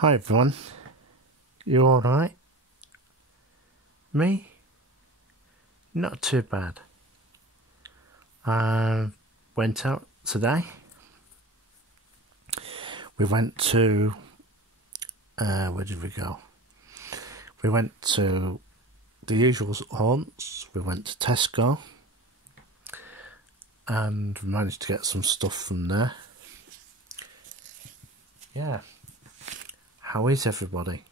Hi everyone, you alright? Me? Not too bad. I went out today. We went to, where did we go? We went to the usual haunts. We went to Tesco and managed to get some stuff from there. Yeah. How is everybody?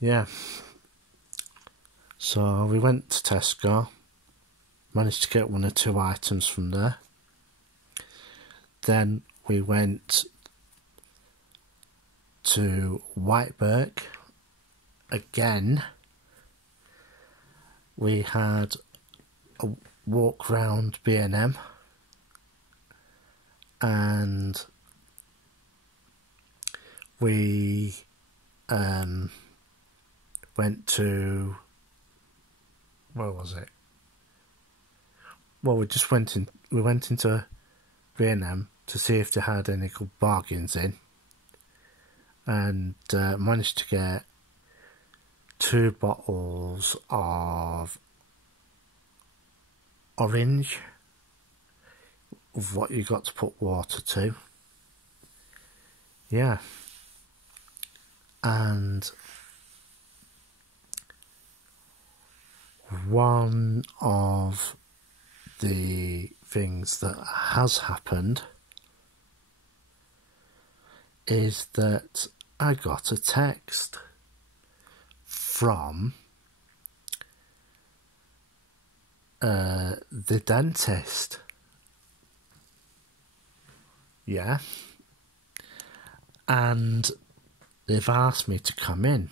Yeah. So we went to Tesco, managed to get 1 or 2 items from there. Then we went to Whiteburg again. We had a walk round B&M and we went to, where was it? Well, we went into B&M to see if they had any good bargains in, and managed to get 2 bottles of orange, of what you got to put water to. Yeah. And one of the things that has happened is that I got a text from the dentist. Yeah. And they've asked me to come in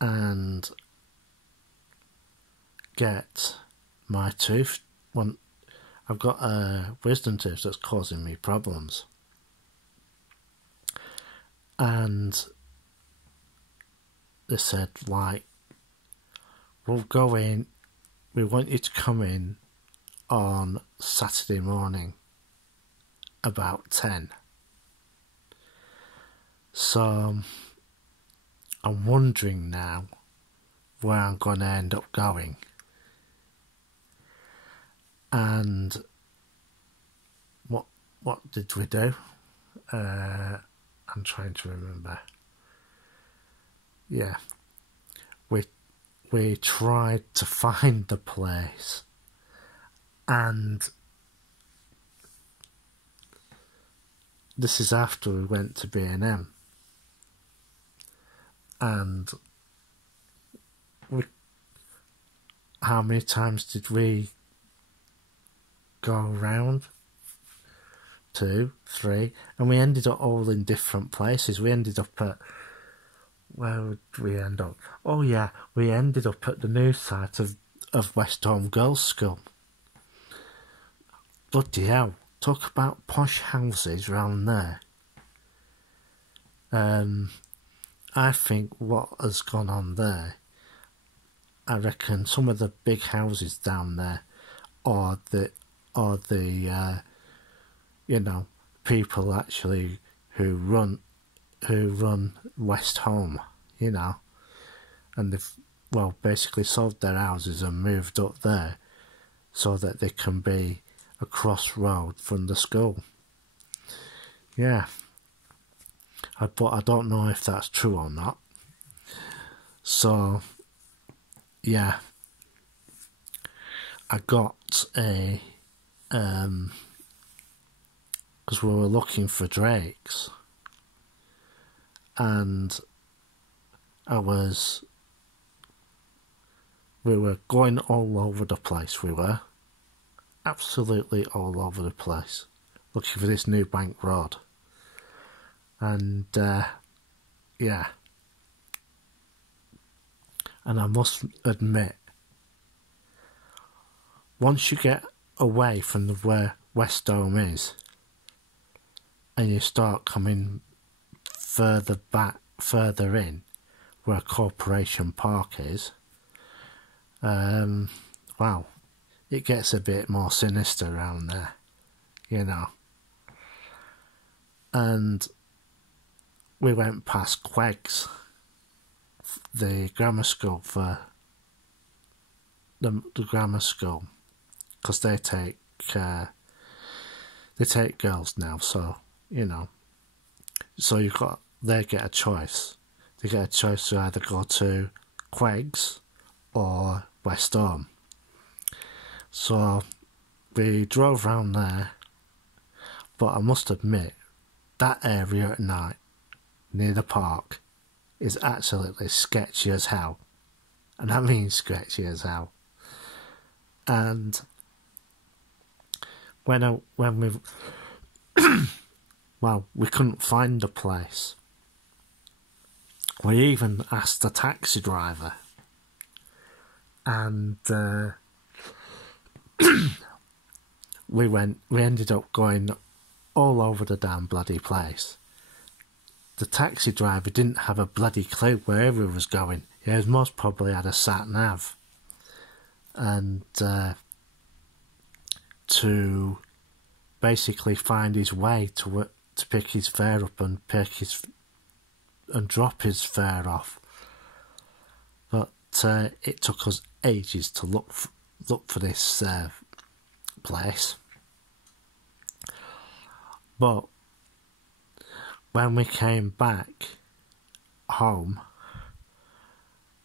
and get my tooth. I've got a wisdom tooth that's causing me problems, and they said, like, we'll go in, we want you to come in on Saturday morning about 10. So I'm wondering now where I'm going to end up going. And what did we do? I'm trying to remember. Yeah, we tried to find the place, and this is after we went to B&M, and how many times did we go around? 2, 3, and we ended up all in different places. We ended up at, where would we end up? Oh yeah, we ended up at the new site of West Home Girls' School. Bloody hell, talk about posh houses round there. I think what has gone on there, I reckon some of the big houses down there are the you know, people actually who run West Home, you know, and they've, well, basically sold their houses and moved up there so that they can be across road from the school. Yeah. But I don't know if that's true or not. So, yeah, I got a, because we were looking for drakes, and we were going all over the place. We were absolutely all over the place looking for this new bank road. And yeah, and I must admit, once you get away from where West Home is and you start coming further in where Corporation Park is, wow, it gets a bit more sinister around there, you know. and we went past Queggs, the grammar school for the grammar school, because they take girls now, so so they get a choice. They get a choice to either go to Queggs or West Home. So we drove round there, but I must admit, that area at night near the park is absolutely sketchy as hell. And I mean sketchy as hell. And when we we couldn't find the place. We even asked the taxi driver, and we ended up going all over the damn bloody place. The taxi driver didn't have a bloody clue where he was going. He most probably had a sat nav, and to basically find his way to pick his fare up and drop his fare off. But it took us ages to look for this place. But when we came back home,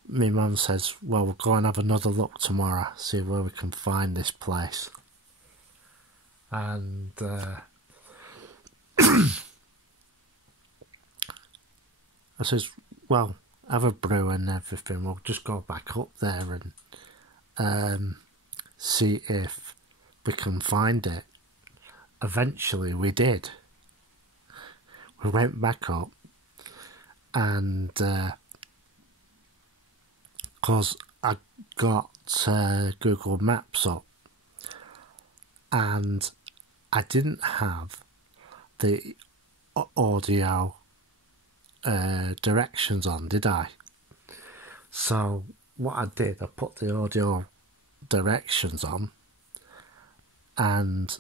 my mum says, well, we'll go and have another look tomorrow, see where we can find this place. And I says, well, have a brew and everything, we'll just go back up there and see if we can find it. Eventually we did. We went back up, and because I got Google Maps up, and I didn't have the audio directions on, did I? So what I did, I put the audio directions on, and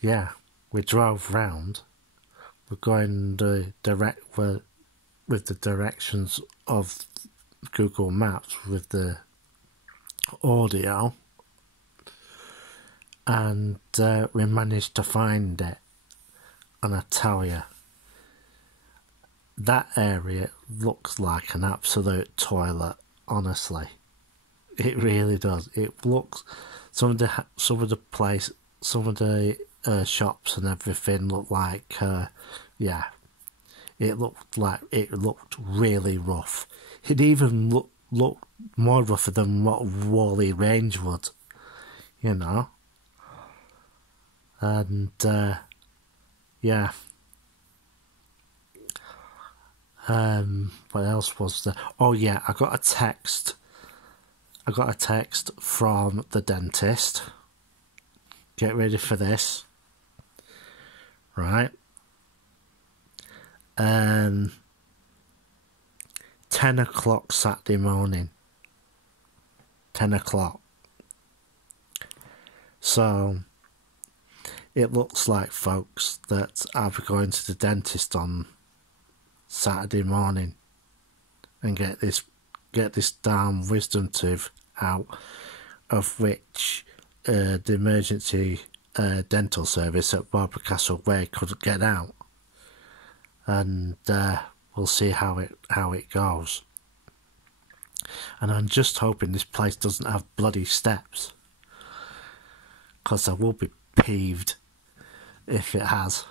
yeah, we drove round. We're going with the directions of Google Maps with the audio, and we managed to find it. And I tell you, that area looks like an absolute toilet, honestly. It really does. It looks, some of the shops and everything look like, it looked really rough. It even looked more rougher than what Whalley Range would, And what else was there? Oh yeah, I got a text from the dentist. Get ready for this. Right. 10 o'clock Saturday morning. 10 o'clock. So it looks like, folks, that I'll be going to the dentist on Saturday morning and get this damn wisdom tooth out, of which the emergency dental service at Barbara Castle Way couldn't get out, and we'll see how it goes. And I'm just hoping this place doesn't have bloody steps, because I will be peeved if it has,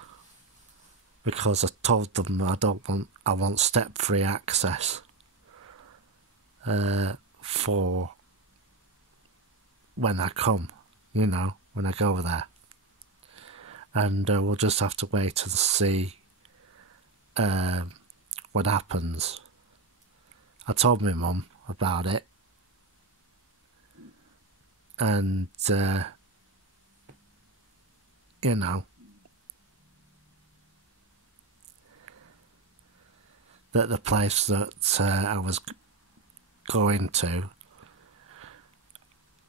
because I told them I want step-free access for when I come, when I go there. And we'll just have to wait and see what happens. I told my mum about it, and that the place that I was going to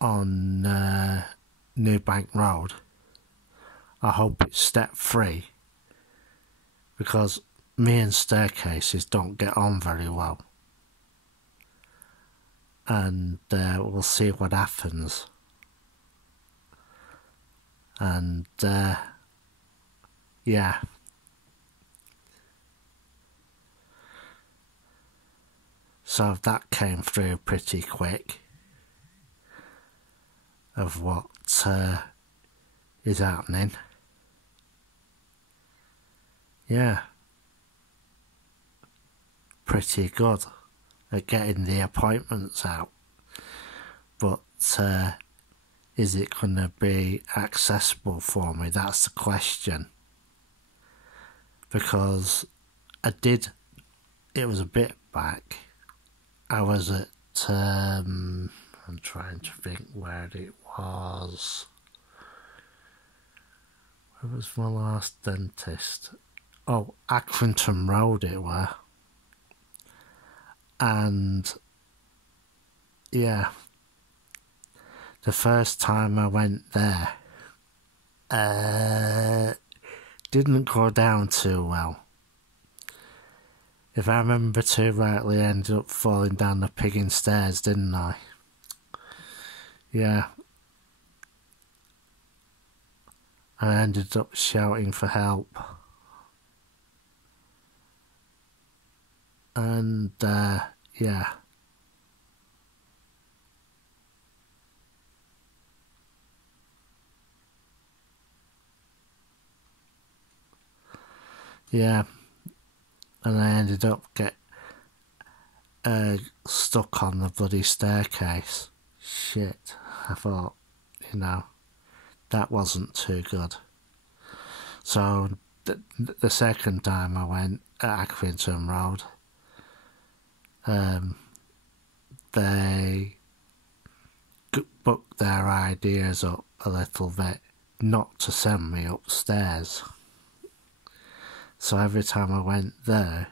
on New Bank Road, I hope it's step free, because me and staircases don't get on very well. And we'll see what happens. And yeah. So that came through pretty quick of what is happening. Yeah. Pretty good at getting the appointments out. But is it going to be accessible for me? That's the question. Because it was a bit back. I was at, I'm trying to think where it was. Where was my last dentist? Oh, Accrington Road it were. And, yeah, the first time I went there, didn't go down too well. If I remember too rightly, I ended up falling down the pigging stairs, didn't I? Yeah. I ended up shouting for help. And, yeah. Yeah. And I ended up stuck on the bloody staircase. Shit. I thought, that wasn't too good. So, the second time I went at Accrington Road, they booked their ideas up a little bit not to send me upstairs. So every time I went there,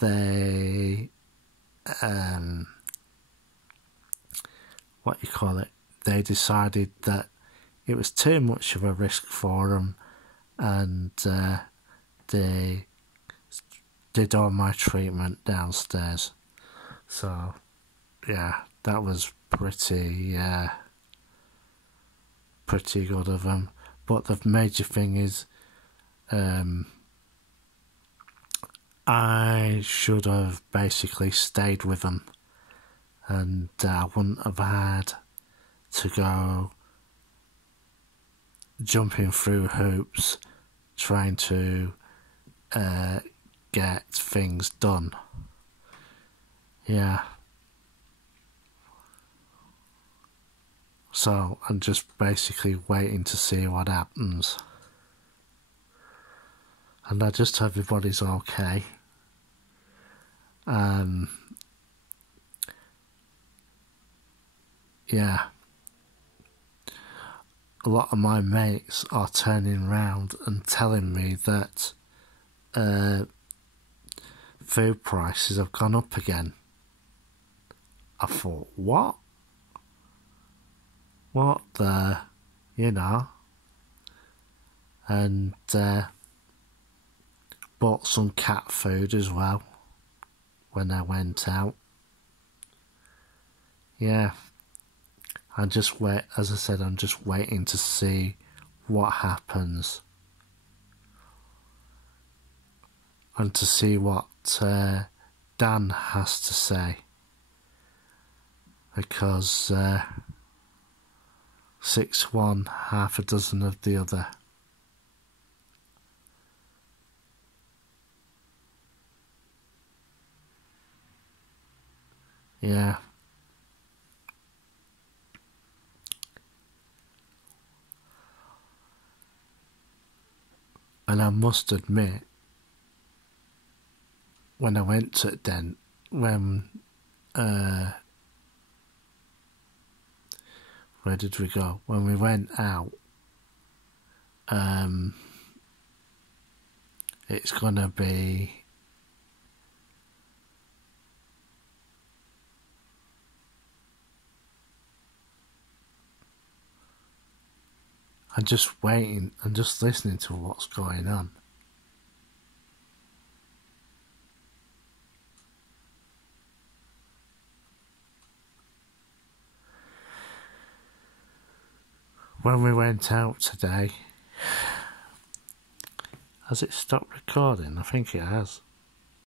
they they decided that it was too much of a risk for them, and they did all my treatment downstairs. So yeah, that was pretty good of them. But the major thing is, I should have basically stayed with them, and I wouldn't have had to go jumping through hoops trying to get things done. Yeah. So I'm just basically waiting to see what happens. And I just hope everybody's okay. Yeah. A lot of my mates are turning round and telling me that food prices have gone up again. I thought, what? What the, and bought some cat food as well when I went out. Yeah, I'm just I'm just waiting to see what happens and to see what Dan has to say, because 6 one, half a dozen of the other. Yeah. And I must admit, when I went to Dent, where did we go? When we went out, it's gonna be and just waiting and just listening to what's going on. When we went out today, has it stopped recording? I think it has.